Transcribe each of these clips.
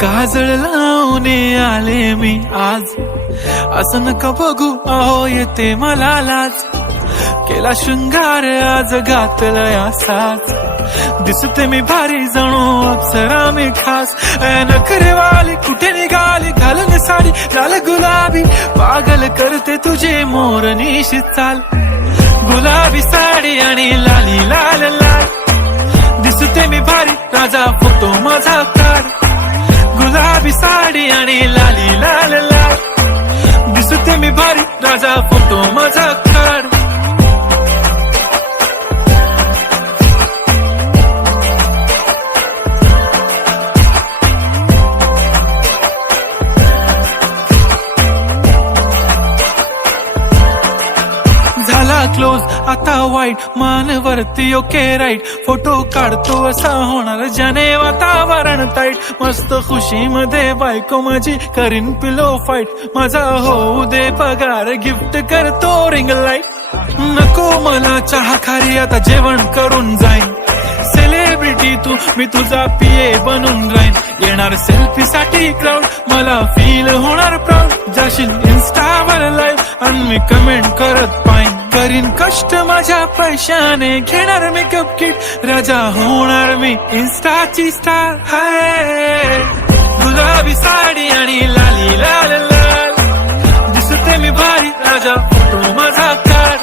काजळ लावून आले मी आज, असं नका बघू अहो येते मला लाज. केला शृंगार आज घातलाय असाच, दिसते मी भारी जणू अप्सरा मी खास. नखरेवाली कुठे निघाली घालून साडी लाल गुलाबी, पागल करते तुझे मोरनीशी चाल. गुलाबी साडी आणि लाली लाल लाल, दिसते मी भारी राजा फोटो माझा काढ. गुलाबी साडी आणि लाली लाल लाल, दिसते मी भारी राजा फोटो माझा काढ. झाला क्लोज आता वाईट, मान वरती ओके राईट. फोटो काढतो असा होणार ज्याने वातावरण ताईट. मस्त खुशी मध्ये बायको माझी करीन पिलो फाईट. माझा होऊ दे पगार गिफ्ट करतो रिंग लाईट. नको मला चहा खारी आता जेवण करून जाईन. सेलिब्रिटी तू मी तुझा पिये बनून राहीन. येणार सेल्फी साठी क्राऊड मला फील होणार प्राऊड. जाशील इन्स्टावर लाईव्ह आणि मी कमेंट करत पाईन. करीन कष्ट माझ्या पैशाने घेणार मेकअप किट. राजा होणार मी इन्स्टाची स्टार. हाय गुलाबी साडी आणि लाली लाल लाल, दिसते मी भारी राजा फोटो माझा काढ.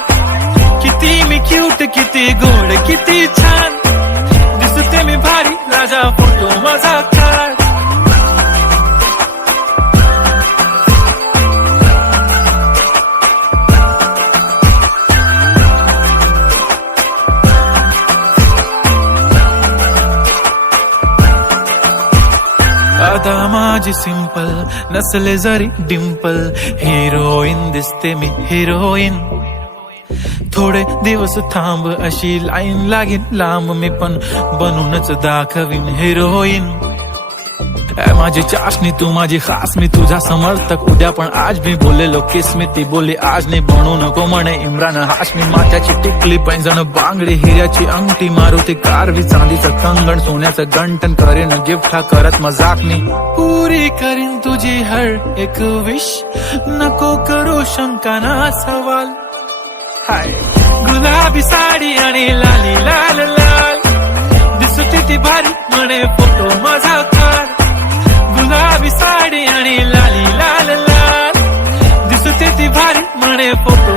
किती मी क्यूट किती गोड किती छान, दिसते मी भारी राजा फोटो माझा काढ. आता माझी सिंपल नसले जरी डिंपल, हिरोईन दिसते मी हिरोईन. थोडे दिवस थांब अशी लाईन लागेल लांब, मी पण बनूनच दाखवीन हिरोईन. माझी चाशनी तू माझी खास, मी तुझा समर्थक उद्या पण आज. मी बोलेलो किस मी ती बोली आज नाही. बनू नको म्हणे इम्रान हाशमी. माथ्याची टिकली पैंजण बांगडी, हिऱ्याची अंगठी, मारुती कारवी, चांदीचं कंगण, सोन्याचं गंटन. करीन गिफ्ट हा करत मजाक मी. पुरी करीन तुझी हर एक विश, नको करू शंका ना सवाल. हाय गुलाबी साडी आणि लाली लाल लाल, दिसते ती भारी म्हणे फोटो माझा काढ. गुलाबी साडी आणि लाली लाल लाल, दिसते ती भारी म्हणे फोटो